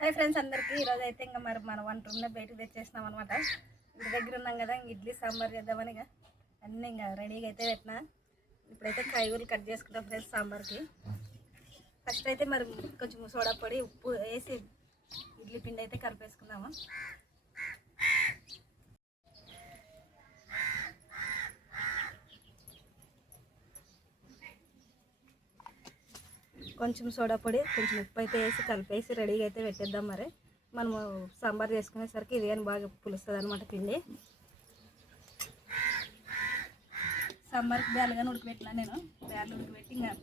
Hi friends అందరికీ ఈరోజు అయితే ఇంకా మరి మన వంట రూమ్లో బయటకు తెచ్చేసినాం అనమాట. ఇంటి దగ్గర ఉన్నాం కదా, ఇడ్లీ సాంబార్ చేద్దామని అన్నీ ఇంకా రెడీగా అయితే పెట్టినా. ఇప్పుడైతే కాయగూరలు కట్ చేసుకుంటాం ఫ్రెండ్స్ సాంబార్కి. ఫస్ట్ అయితే మరి కొంచెం సోడా పొడి ఉప్పు వేసి ఇడ్లీ పిండి అయితే కలిపేసుకుందాము. కొంచెం సోడా పొడి కొంచెం ఉప్పు అయితే వేసి కలిపేసి రెడీగా అయితే పెట్టేద్దాం. మరి మనము సాంబార్ చేసుకునేసరికి ఇది కానీ బాగా పులుస్తుంది అనమాట పిండి. సాంబార్కి బ్యాలుగానే ఉడకబెట్టినా నేను. బ్యాలు ఉడకబెట్టి ఇంకా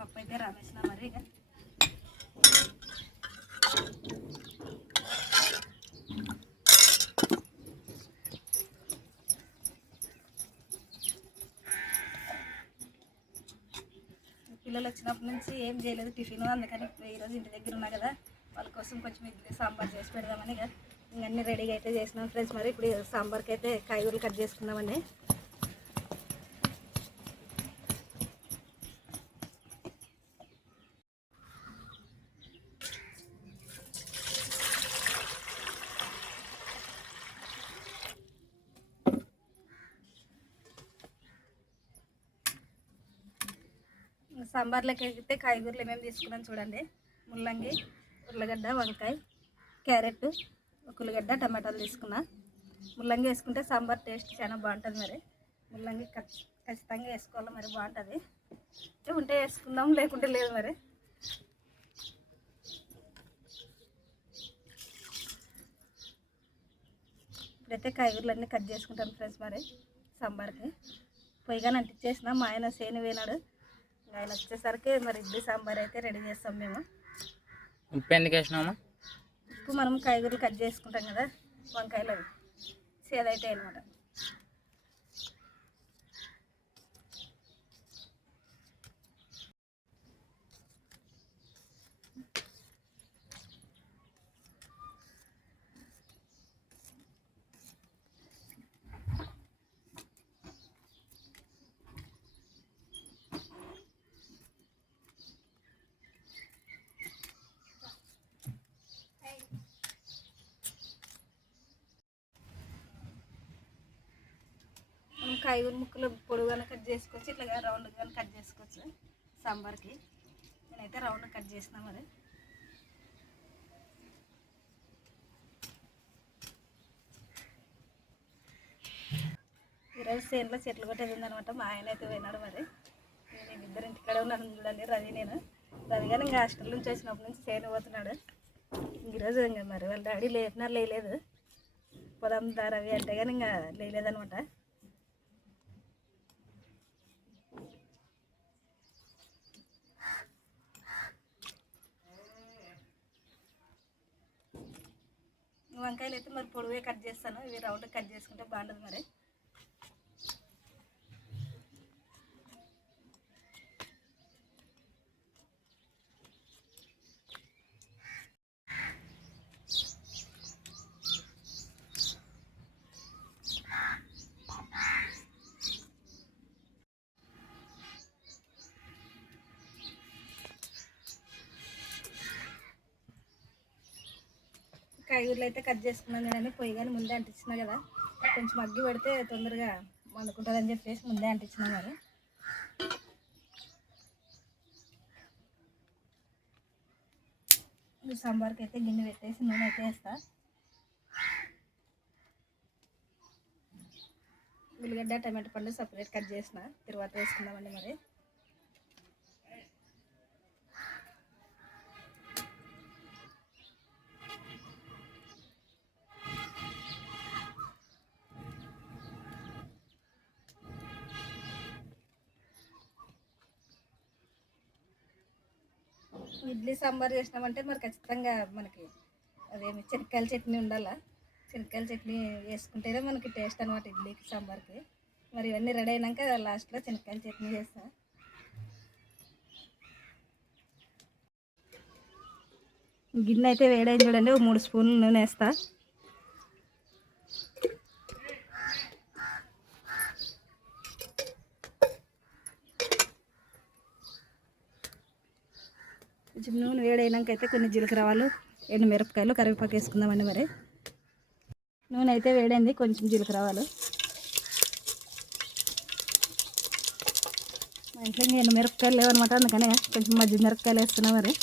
పప్పు అయితే రామేసిన. మరి ఇక పిల్లలు వచ్చినప్పటి నుంచి ఏం చేయలేదు టిఫిన్, అందుకని ఈరోజు ఇంటి దగ్గర ఉన్నా కదా వాళ్ళ కోసం కొంచెం ఇడ్లీ సాంబార్ చేసి పెడదామని ఇక ఇంకన్నీ రెడీగా అయితే చేసినాం ఫ్రెండ్స్. మరి ఇప్పుడు సాంబార్కి అయితే కాయగూరలు కట్ చేసుకుందామండి. సాంబార్లోకి అయితే కాయగూరలు ఏమేమి తీసుకున్నాం చూడండి. ముల్లంగి, ఉల్లగడ్డ, వంకాయ, క్యారెట్, ఒక ఉల్లిగడ్డ, టమాటాలు తీసుకున్నా. ముల్లంగి వేసుకుంటే సాంబార్ టేస్ట్ చాలా బాగుంటుంది. మరి ముల్లంగి ఖచ్చితంగా వేసుకోవాలి, మరి బాగుంటుంది. ఉంటే వేసుకుందాం, లేకుంటే లేదు. మరి ఇప్పుడైతే కాయగూరలు అన్నీ కట్ చేసుకుంటాను ఫ్రెండ్స్. మరి సాంబార్కి పొయ్యిగానే అంటించేసిన. మా ఆయన సేను వేనాడు, ఆయన వచ్చేసరికి మరి ఇడ్లీ సాంబార్ అయితే రెడీ చేస్తాం మేము. ఉప్పు ఎందుకు వేసినామా? ఉప్పు మనం కాయగూరలు కట్ చేసుకుంటాం కదా, వంకాయలు సేదైతే అనమాట. కాయగూర ముక్కలు పొడుగుగా కట్ చేసుకోవచ్చు, ఇట్లా రౌండ్గా కట్ చేసుకోవచ్చు సాంబార్కి. నేనైతే రౌండ్ కట్ చేసిన. మరి ఈరోజు సేన్లో చెట్లు కొట్టేది ఉందనమాట. మా ఆయన అయితే పోయినాడు. మరి నేను ఇద్దరు ఇంటికాడే ఉన్నాను చూడండి. రవి కానీ ఇంకా హాస్టల్ నుంచి వచ్చినప్పటి నుంచి సేను పోతున్నాడు. ఈరోజు ఇంకా మరి వాళ్ళ డాడీ లేలేదు. పొలం రవి అంటే కానీ ఇంకా లేదనమాట. వంకాయలు అయితే మరి పొడవే కట్ చేస్తాను, ఇవి రౌండ్ కట్ చేసుకుంటే బాగుంటుంది. మరి కాయగూరలు అయితే కట్ చేసుకున్నాను కానీ పొయ్యి కానీ ముందే అంటించినా కదా, కొంచెం అగ్గి పెడితే తొందరగా వండుకుంటుందని చెప్పేసి ముందే అంటించినా. మరి ఈ సాంబార్కి అయితే గిన్నె పెట్టేసి నూనె అయితే వేస్తా. ఉల్లిగడ్డ, టమాటో పండు సపరేట్ కట్ చేసిన తర్వాత వేసుకుందామండి. మరి ఇడ్లీ సాంబార్ చేసినామంటే మరి ఖచ్చితంగా మనకి అదేమి శనక్కాయల చట్నీ ఉండాలా. శనక్కాయల చట్నీ వేసుకుంటేనే మనకి టేస్ట్ అనమాట ఇడ్లీకి సాంబార్కి. మరి ఇవన్నీ రెడీ అయినాక లాస్ట్లో శనక్కాయల చట్నీ చేస్తా. గిన్నె అయితే వేడైంది చూడండి, 3 స్పూన్లు నూనె వేస్తా. కొంచెం నూనె వేడైనాక అయితే కొన్ని జీలకర్ర ఆవాలు, ఎండు మిరపకాయలు కరివేపాకు వేసుకుందామండి. మరి నూనె అయితే వేడైంది, కొంచెం జీలకర్ర ఆవాలు. మా ఇంట్లో ఎండు మిరపకాయలు లేవన్నమాట, అందుకనే కొంచెం మజ్జిగ మిరపకాయలు వేస్తున్నాం. మరి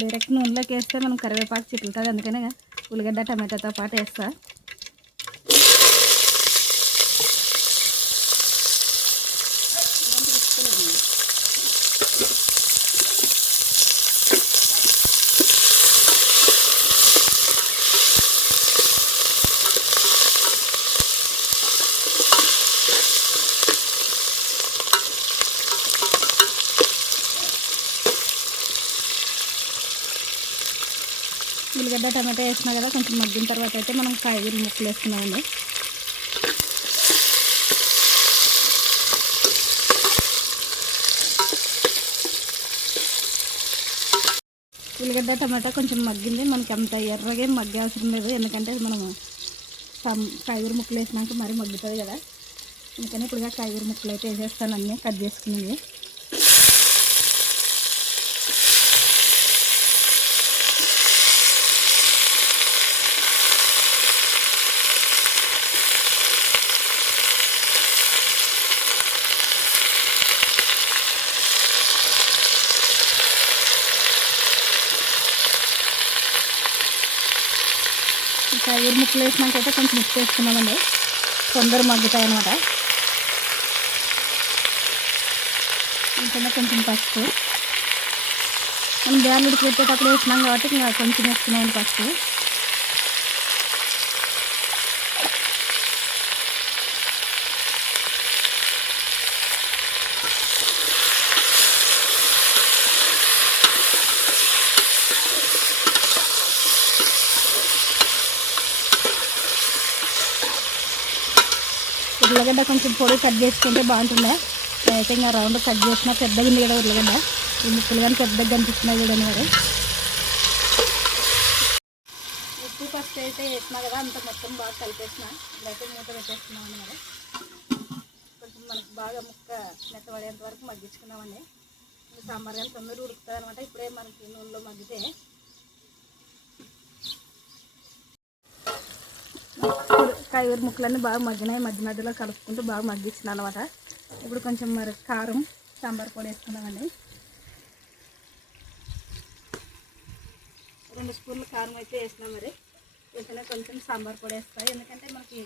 డైరెక్ట్ నూనెలోకి వేస్తే మనం కరివేపాకు చిట్లుతుంది, అందుకనే ఉల్లిగడ్డ టమాటాతో పాటు వేస్తా. ఉల్లిగడ్డ టమాటా వేసినా కదా, కొంచెం మగ్గిన తర్వాత అయితే మనం కాయగూరల ముక్కలు వేసుకున్నామండి. ఉల్లిగడ్డ టమాటా కొంచెం మగ్గింది, మనకి అంత ఎర్రగా మగ్గే అవసరం లేదు, ఎందుకంటే మనము కాయగూర ముక్కలు వేసినాక మరీ మగ్గుతుంది కదా. అందుకని ఇప్పుడుగా కాయగూర ముక్కలు అయితే వేసేస్తాను, అన్నీ కట్ చేసుకునేవి. కాయగూర ముక్కలు వేసినాకైతే కొంచెం ఉప్పు వేసుకున్నామండి, తొందర మగ్గుతాయి అన్నమాట. ఇంకా కొంచెం పసుపు, మనం బ్యాలు ఉడికిపెట్టేటప్పుడు వేసినాం కాబట్టి ఇంకా కొంచెం వేసుకున్నామండి పసుపు. ఉర్లగడ్డ కొంచెం పొడి కట్ చేసుకుంటే బాగుంటుండే, అయితే ఇంకా రౌండ్ కట్ చేసిన పెద్దగా ఉంది కదా ఉర్లగడ్డ, ఈ ముక్కలు కానీ పెద్దగా కనిపిస్తున్నాయి చూడండి. మరి ఉప్పు ఫస్ట్ అయితే వేసినా కదా, అంత మొత్తం బాగా కలిపేసిన, ఇదైతే మూత పెట్టేస్తున్నామండి. మరి కొంచెం మనకి బాగా ముక్క మెత్తబడేంత వరకు మగ్గించుకున్నామండి. సాంబార్ కానీ తొందర ఉడుకుతుంది అనమాట, ఇప్పుడే మనకి నూనెలో మగ్గితే. కాయగూర ముక్కలన్నీ బాగా మగ్గినాయి, మధ్య మధ్యలో కలుపుకుంటూ బాగా మగ్గించిన అనమాట. ఇప్పుడు కొంచెం మరి కారం, సాంబార్ పొడి వేసుకున్నామండి. 2 స్పూన్లు కారం అయితే వేసినాం. మరి వేసినా కొంచెం సాంబార్ పొడి వేస్తాయి, ఎందుకంటే మనకి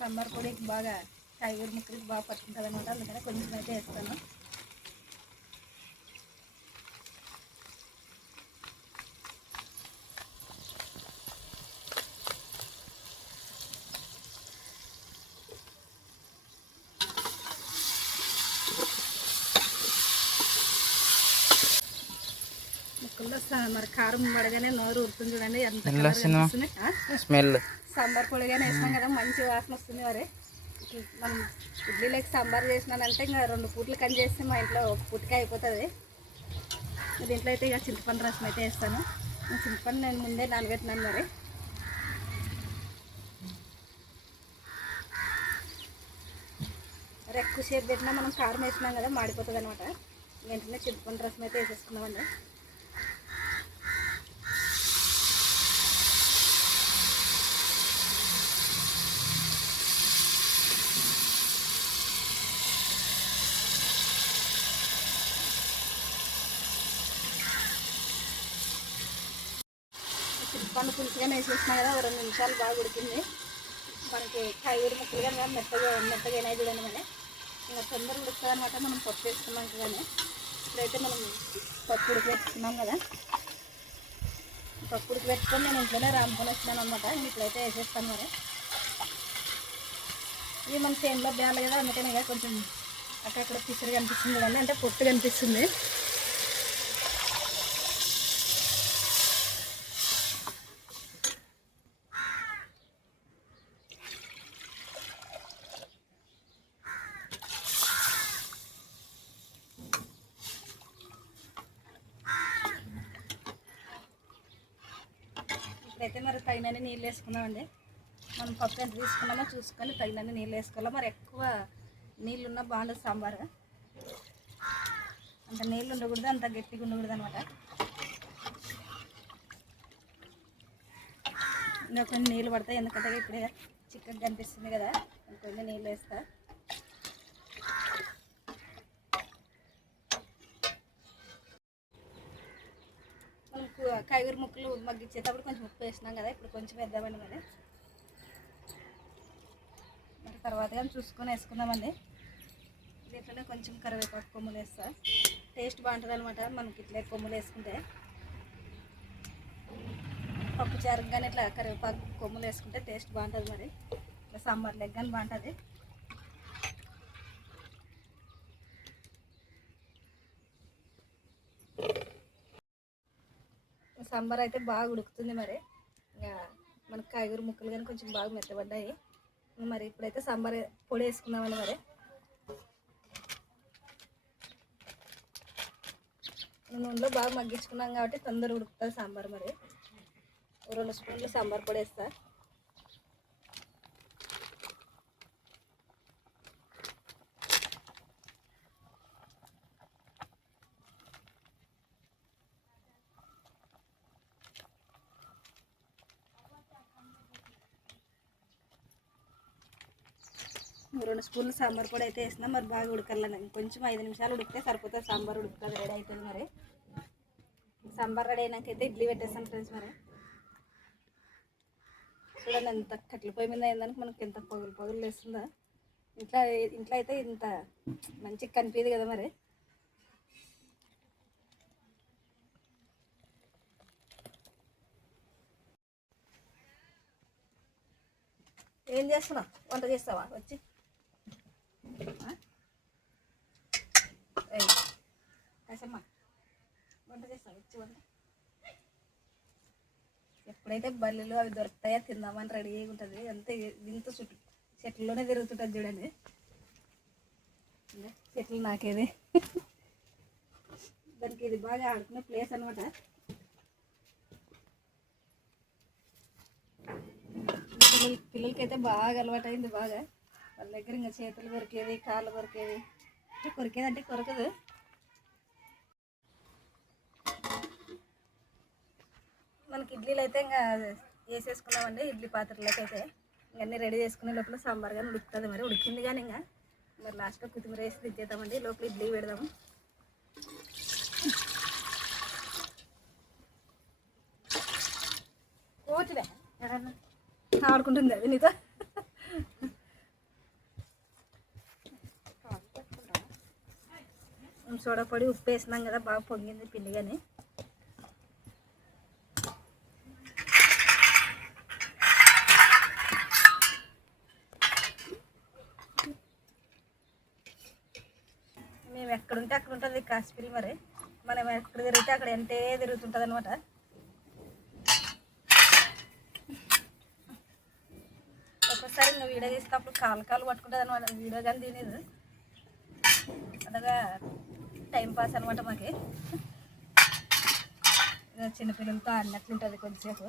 సాంబార్ పొడి బాగా కాయగూర ముక్కలకి బాగా పట్టుకుంటుంది అనమాట, అందుకని కొంచెం అయితే వేస్తాను. మరి కారం పడగానే నోరు ఉడుతుంది చూడండి, ఎంత స్మెల్. సాంబార్ పొడిగానే వేసినాం కదా, మంచి వాసన వస్తుంది. మరి మనం ఇడ్లీలోకి సాంబార్ చేసినానంటే ఇంకా 2 పూటలు కని చేస్తే మా ఇంట్లో 1 పూటకే అయిపోతుంది. దీంట్లో అయితే ఇక చింతపండు రసం అయితే వేస్తాను. చింతపండు నేను ముందే నానబెట్టినాను. మరి ఎక్కువసేపు పెట్టినా మనం కారం వేసినాం కదా, మాడిపోతుంది అనమాట. వెంటనే చింతపండు రసం అయితే వేసేసుకున్నామండి. చింతపండు పులుసుగానే వేసేసినా కదా, 2 నిమిషాలు బాగా ఉడికింది. మనకి కాయగూర ముక్కలు కానీ మెత్తగా అయినాయి చూడండి. మరి ఇంకా తొందరగా ఉడుకుతుంది అనమాట, మనం పప్పు వేసుకున్నాం కానీ. ఇప్పుడైతే మనం పప్పు ఉడికిపెట్టుకున్నాం కదా, పప్పు ఉడికిపెట్టుకొని నేను ఇంట్లోనే రాముకొని వస్తున్నాను అనమాట. ఇప్పుడైతే వేసేస్తాను. మరి ఇవి మన చేనులో బేయాలి కదా, అందుకనే ఇక కొంచెం అక్కడక్కడ పిసిరి కనిపిస్తుంది కదండి, అంటే పొట్టు కనిపిస్తుంది. ఇప్పుడైతే మరి తగినన్ని నీళ్ళు వేసుకుందామండి. మనం పప్పు ఎంత తీసుకున్నామో చూసుకొని తగినన్ని నీళ్ళు వేసుకోవాలి. మరి ఎక్కువ నీళ్ళున్నా బాగుండదు సాంబార్. అంత నీళ్ళు ఉండకూడదు, అంత గట్టిగా ఉండకూడదు అనమాట. ఇంకా కొన్ని నీళ్ళు పడతాయి, ఎందుకంటే ఇప్పుడే చిక్కగా కనిపిస్తుంది కదా, కొన్ని నీళ్ళు వేస్తా. మనం కాయగూర ముక్కలు మగ్గించేటప్పుడు కొంచెం ఉప్పు వేసినాం కదా, ఇప్పుడు కొంచెం వేద్దామండి. మరి తర్వాత కానీ చూసుకొని వేసుకుందామండి. దీంట్లోనే కొంచెం కరివేపాకు కొమ్ములు వేస్తా, టేస్ట్ బాగుంటుంది అనమాట మనకి ఇట్లా కొమ్ములు వేసుకుంటే. పప్పు చారుకు కానీ ఇట్లా కరివేపాకు కొమ్ములు వేసుకుంటే టేస్ట్ బాగుంటుంది. మరి ఇట్లా సాంబార్ లెగ్ కానీ బాగుంటుంది. సాంబార్ అయితే బాగా ఉడుకుతుంది. మరి ఇంకా మనకు కాయగూర ముక్కలు కానీ కొంచెం బాగా మెత్తబడ్డాయి. మరి ఇప్పుడైతే సాంబార్ పొడి వేసుకుందామని మరి నూనెలో బాగా మగ్గించుకున్నాం కాబట్టి తొందరగా ఉడుకుతుంది సాంబార్. మరి 2 స్పూన్లు సాంబార్ పొడి వేస్తా. రెండు స్పూన్లు సాంబార్ పొడి అయితే వేసినా. మరి బాగా ఉడకాలని కొంచెం 5 నిమిషాలు ఉడికితే సరిపోతుంది. సాంబార్ ఉడుకుతుంది, రెడీ అవుతుంది. మరి సాంబార్ రెడీ అయినాకైతే ఇడ్లీ పెట్టేస్తాను ఫ్రెండ్స్. మరి చూడండి ఎంత కట్టెల పొయ్యి మీద అయిందానికి మనకి ఎంత పొగలు పొగలు వేస్తుందా. ఇంట్లో అయితే ఇంత మంచిగా కనిపించదు కదా. మరి ఏం చేస్తున్నావు? వంట చేస్తావా? వచ్చి కసమ్మ వంట చేస్తావా? వచ్చి వంట. ఎప్పుడైతే బల్లులు అవి దొరుకుతాయో తిందామని రెడీగా ఉంటుంది. అంతే ఇంత చుట్టూ చెట్లలోనే తిరుగుతుంటుంది చూడండి. చెట్లు నాకేది దానికి ఇది బాగా ఆడుకునే ప్లేస్ అనమాట. పిల్లలకైతే బాగా అలవాటు అయింది. బాగా వాళ్ళ దగ్గర ఇంకా చేతులు కొరికేది, కాళ్ళు కొరికేది. కొరికేది అంటే కొరకదు. మనకి ఇడ్లీలు అయితే ఇంకా వేసేసుకున్నామండి. ఇడ్లీ పాత్రలోకి అయితే ఇవన్నీ రెడీ చేసుకునే లోపల సాంబార్ కానీ ఉడుకుతుంది. మరి ఉడికింది కానీ ఇంకా మరి లాస్ట్లో కొత్తిమీర వేసి దించేద్దామండి. లోపల ఇడ్లీ పెడదాము. కూర్చునే ఆడుకుంటుంది అది నీతో. సోడా పొడి ఉప్పు వేసినాం కదా, బాగా పొంగింది పిండి. కానీ మేము ఎక్కడుంటే అక్కడ ఉంటుంది కాశ్మీరీ. మరి మనం ఎక్కడ తిరిగితే అక్కడ ఎంటే తిరుగుతుంటుంది అనమాట. ఒక్కోసారి ఇంకా వీడియో తీసినప్పుడు కాలు పట్టుకుంటుంది అనమాట. వీడియో కానీ తినేది అలాగా టైంపాస్ అనమాట మాకి. చిన్నపిల్లలతో ఆడినట్లుంటుంది కొద్దిసేపు.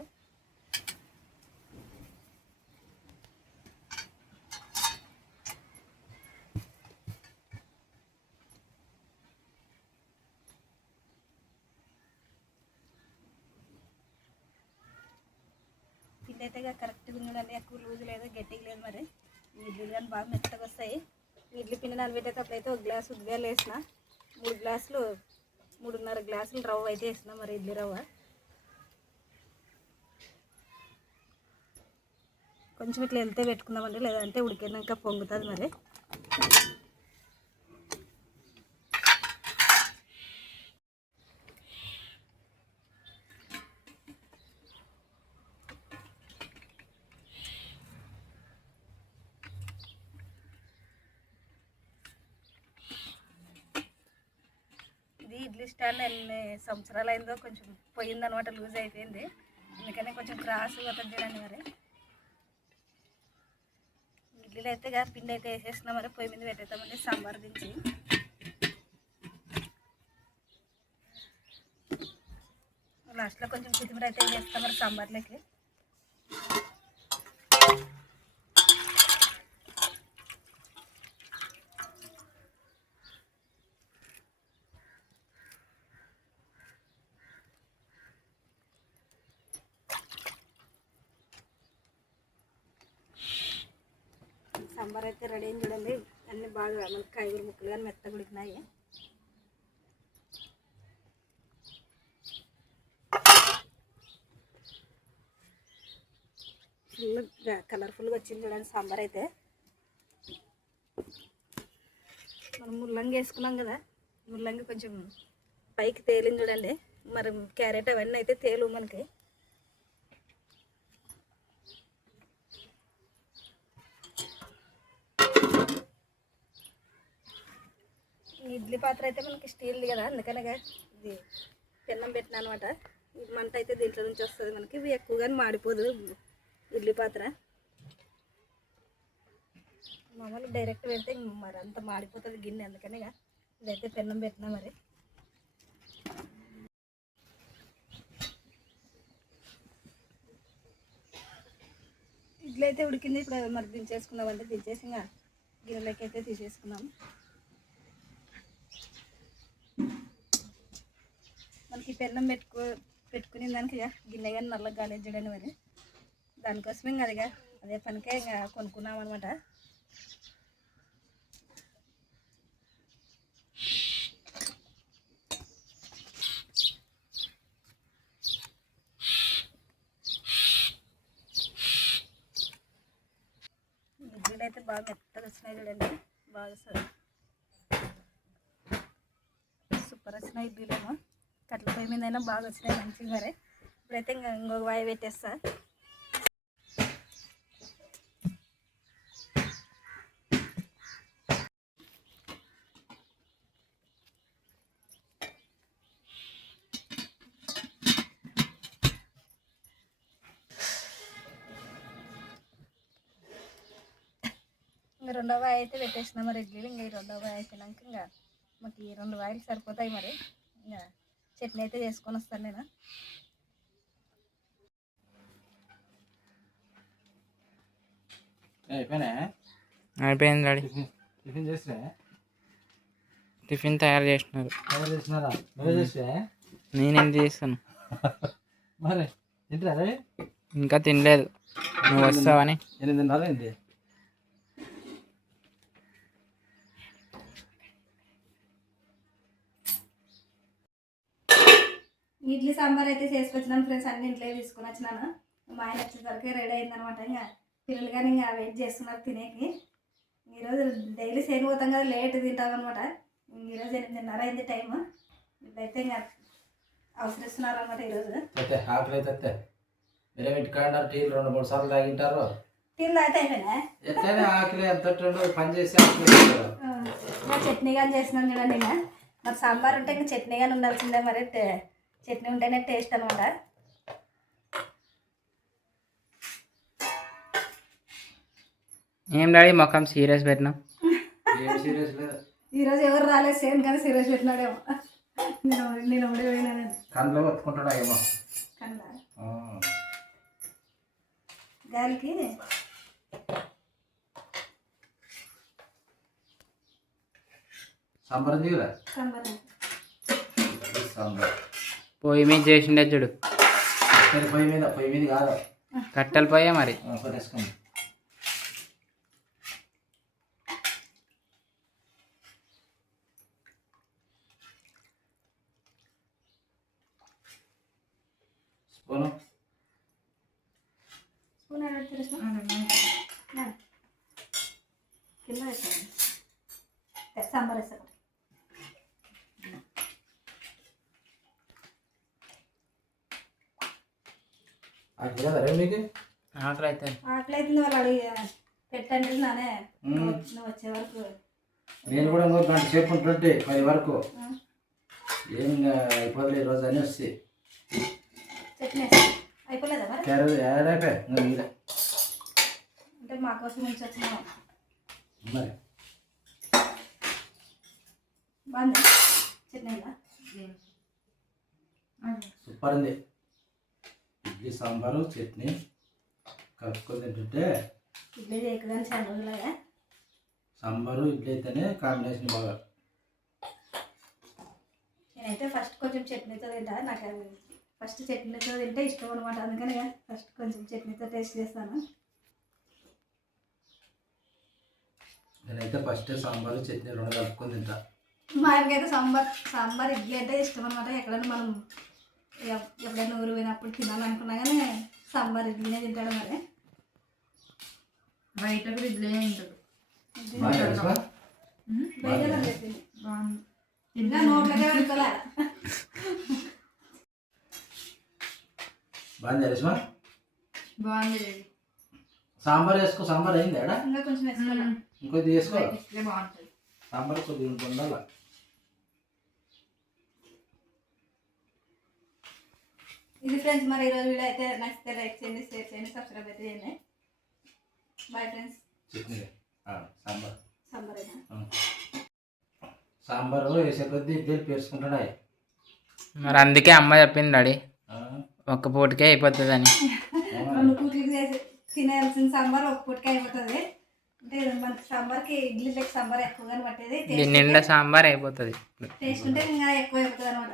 పిండి అయితే కరెక్ట్గా ఉందండి. ఎక్కువ లూజు లేదు, గట్టిగా లేదు. మరి ఇడ్లీలు కానీ బాగా మెత్తగా వస్తాయి. ఇడ్లీ పిండి నానబెట్టేటప్పుడు అయితే 1 గ్లాసు ఉద్దిగాలు వేసిన. 3.5 గ్లాసులు రవ్వ అయితే వేసిన. మరి ఇడ్లీ రవ్వ కొంచెం ఇట్లా వెళ్తే పెట్టుకుందామండి, లేదంటే ఉడికినాక పొంగుతుంది. మరి ఇడ్లీ స్టాండ్ ఎన్ని సంవత్సరాలు అయిందో కొంచెం పోయిందనమాట, లూజ్ అయిపోయింది. అందుకనే కొంచెం క్రాస్ అవుతుంది చూడండి. మరి ఇడ్లీలు అయితే పిండి అయితే వేసేస్తున్నాం. మరి పొయ్యి మీద పెట్టేద్దామండి సాంబార్ దించి. లాస్ట్లో కొంచెం కొత్తిమీర అయితే వేస్తాం మరి సాంబార్లోకి. సాంబార్ అయితే రెడీ అయింది చూడండి. అన్నీ బాగా మనకి కాయగూర ముక్కలు కానీ మెత్తగా ఉడికినాయి. ఫుల్ కలర్ఫుల్గా వచ్చింది చూడండి సాంబార్ అయితే. మనం ముల్లంగి వేసుకున్నాం కదా, ముల్లంగి కొంచెం పైకి తేలింది చూడండి. మరి క్యారెట్ అవన్నీ అయితే తేలు మనకి. ఇడ్లీ పాత్ర అయితే మనకి స్టీల్ది కదా, అందుకనగా ఇది పెన్నం పెట్టిన అనమాట. మంట అయితే దీంట్లో నుంచి వస్తుంది మనకి. ఇవి ఎక్కువగానే మాడిపోదు ఇడ్లీ పాత్ర. మామూలు డైరెక్ట్ పెడితే మరి అంత మాడిపోతుంది గిన్నె, అందుకనిగా ఇదైతే పెన్నం పెట్టినా. మరి ఇడ్లీ అయితే ఉడికింది. ఇప్పుడు మరి దించేసుకున్నామంటే దించేసి ఇంకా గిన్నెలోకి అయితే తీసేసుకున్నాము. మనకి పెన్నం పెట్టుకునే దానికి గిన్నె కానీ నల్లగా కాలేదు చూడండి. మరి దానికోసమే ఇంకా అదే పనికే ఇంకా కొనుక్కున్నాం అనమాట. ఇడ్లీలు అయితే బాగా మెత్తగా వచ్చినాయి చూడండి. బాగా సూపర్ వచ్చినాయి ఇడ్లీలేమో. కట్ల పొయ్యి మీద అయినా బాగా వచ్చినాయి మంచిగా. మరి ఇప్పుడైతే ఇంకా ఇంకొక వాయి పెట్టేస్తా. ఇంకా రెండో వాయి అయితే పెట్టేసిన మరి ఇడ్లీలు. ఇంకా ఈ రెండో వాయి అయిపోయినాక ఇంకా మాకు ఈ 2 వాయిలు సరిపోతాయి. మరి ఇంకా చట్నీ అయితే చేసుకొని వస్తాను నేను. అయిపోయింది డాడీ. టిఫిన్ చేసినా? టిఫిన్ తయారు చేసినారు. తయారు చేసినారా? నువ్వే చేసినా? నేనేం చేస్తాను మరి తింటారా? ఇంకా తినలేదు, నువ్వు వస్తావని. 8:30 అయింది. ఇడ్లీ సాంబార్ అయితే చేసుకొచ్చినాను ఫ్రెండ్స్. అన్ని ఇంట్లో తీసుకొని వచ్చినాను. మా ఆయన వచ్చేసరికి రెడీ అయిందనమాట. ఇంకా పిల్లలు కానీ ఇంకా వెయిట్ చేస్తున్నారు తినేకి. ఈరోజు డైలీ సేను పోతాం కదా, లేట్ తింటాం అనమాట. ఈరోజు 8:30 అయింది టైము. ఇప్పుడైతే ఇంకా అవసరిస్తున్నారు అనమాట ఈరోజు. ఆకలి అయితే మీరే పెట్టుకుంటారు. టీలు 2-3 సార్లు తాగింటారు. టీలు అయితే అయిపోయినా ఎట్లయినా ఆకలి ఎంత పని చేసి ఇంకా చట్నీ కానీ చేస్తున్నాను చూడండి. ఇంకా మరి సాంబార్ ఉంటే ఇంకా చట్నీ కానీ ఉండాల్సిందే. మరి చట్నీ ఉంటేనే టేస్ట్ అనమాట. ఏం డాడీ మొఖం సీరియస్ పెట్టినా? ఏం సీరియస్ లేదు. ఈరోజు ఎవరు రాలేదు, సేమ్ కానీ సీరియస్ పెట్టినాడేమో. నేను ఒకటి పోయినాను. కళ్ళు ఒత్తుకుంటాడా ఏమో కన్నా గాలికి సాంబార్ దిగురా. సాంబార్ సాంబార్ పొయ్యి మీద చేసిండే చూడు. పొయ్యి మీద కాదు, కట్టెల పొయ్యే మరి. వేసుకోండి. స్పూను స్పూన్ కింద వేసాను. సాంబార్ వేస్తాను. ఆకలి కదా రే మీకు? ఆకలి అయితే ఆకలి అవుతుంది. వాళ్ళు అడిగి పెట్టండి నానే. నువ్వు వచ్చే వరకు నేను కూడా 1 గంట సేపు ఉంటుంటే 10 వరకు. ఏం అయిపోతుంది ఈరోజు అని వస్తే చట్నీ అయిపోలేదా మరి? ఏడైపోయా మీరే అంటే మా కోసం నుంచి వచ్చినావు మరి. బాగుంది చట్నీ. సూపర్ ఉంది. ఇడ్లీ సాంబారు చట్నీ కలుపుకొని తింటుంటే ఇడ్లీ చేయకగానే చాలా రోజులాగా సాంబారు ఇడ్లీ అయితేనే కాంబినేషన్ బాగా. నేనైతే ఫస్ట్ కొంచెం చట్నీతో తింటా. నాకు ఫస్ట్ చట్నీతో తింటే ఇష్టం అనమాట. అందుకని ఫస్ట్ కొంచెం చట్నీతో టేస్ట్ చేస్తాను. నేనైతే ఫస్ట్ సాంబారు చట్నీ రెండు కలుపుకొని తింటా. మా ఆయనకైతే సాంబార్ ఇడ్లీ అంటే ఇష్టం అనమాట. ఎక్కడైనా మనం ఎప్పుడైనా ఊరు పోయినప్పుడు తినాలనుకున్నా కానీ సాంబార్ ఇడ్లీనే తింటాడు. మరి బయట కూడా ఇడ్లీనే తింటాడు. బాగా తెలుసా? బయట చెప్పింది బాగుంది. ఇంకా నోట్లకే పెట్టుకోలే. బాగా తెలుసా? బాగుంది డాడీ. సాంబార్ వేసుకో. సాంబార్ అయింది ఏడా? ఇంకా కొంచెం వేసుకోలే. ఇంకొద్ది వేసుకో. బయట ఇడ్లీ బాగుంటుంది. సాంబార్ కొద్దిగా ఉండాలి. ఇది ఫ్రెండ్స్, మరి ఈరోజు వీడియో అయితే నచ్చితే లైక్ చేయండి, షేర్ చేయండి, సబ్స్క్రైబ్ అయితే చేయండి. Bye friends. చట్నీ సాంబార్ సాంబార్ అయినా సాంబారు వేసే కొద్దీ ఇడ్లీలు పేర్చుకుంటాడా? మరి అందుకే అమ్మ చెప్పింది డాడీ ఒక్క పూటకే అయిపోతుంది అని. 2 పూటలకి చేసి తినాల్సిన సాంబార్ ఒక పూటకి అయిపోతుంది. అంటే మనకి సాంబార్కి ఇడ్లీలకి సాంబార్ ఎక్కువగానే పట్టేది. దీని నిండా సాంబార్ అయిపోతుంది. టేస్ట్ ఉంటే ఇంకా ఎక్కువ అయిపోతుంది అనమాట.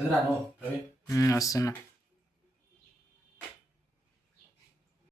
ఎదురా నువ్వు రవి? వస్తున్నా.